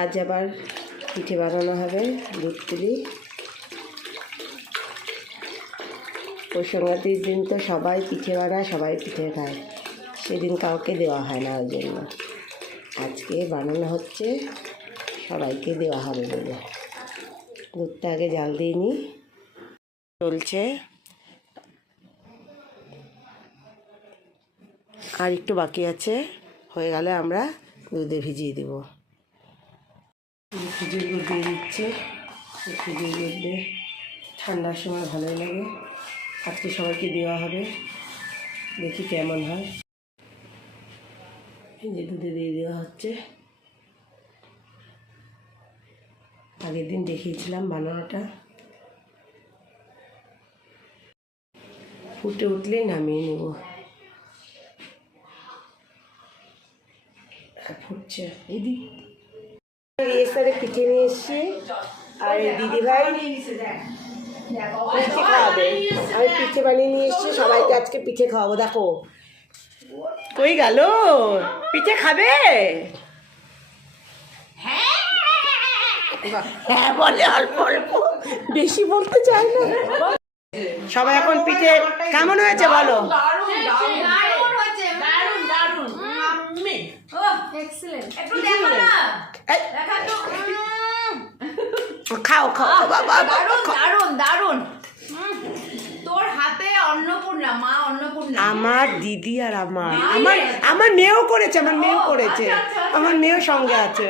আজ আবার পিঠে বানানো হবে দুধ পুলি। পৌষ সংক্রান্তির দিন তো সবাই পিঠে বানায়, সবাই পিঠে খায়, সেদিন কাউকে দেওয়া হয় না, ওই জন্য আজকে বানানো হচ্ছে, সবাইকে দেওয়া হবে বলে। দুধটা আগে জাল দিয়ে নিই, চলছে আর একটু বাকি আছে, হয়ে গেলে আমরা দুধে ভিজিয়ে দেব। খেজুর গুড় দিয়ে দিচ্ছে, খেজুর গুড় দিয়ে ঠান্ডার সময় ভালোই লাগে, আজকে সবাইকে দেওয়া হবে, দেখি কেমন হয়। এই যে দুধে দিয়ে দেওয়া হচ্ছে, আগের দিন দেখিয়েছিলাম বানানোটা। ফুটে উঠলেই নামিয়ে নেব। ফুটছে দিদি, রেস্তারে পিঠে নিয়ে এসছি, আর দিদিভাই পিঠে খাওয়াবে। আমি পিঠে বানিয়ে নিয়ে এসছি, সবাইকে আজকে পিঠে খাওয়াবো। দেখো কই গেল, পিঠে খাবে? হ্যাঁ বলে, অল্প অল্প, বেশি বলতে চাই না। সবাই এখন পিঠে কেমন হয়েছে বলো? খাও খাও বাবা, দারুন দারুন। তোর হাতে অন্নপূর্ণা, মা অন্নপূর্ণা। আমার দিদি আর আমার মেয়েও করেছে, আমার মেয়েও করেছে, আমার মেয়েও সঙ্গে আছে।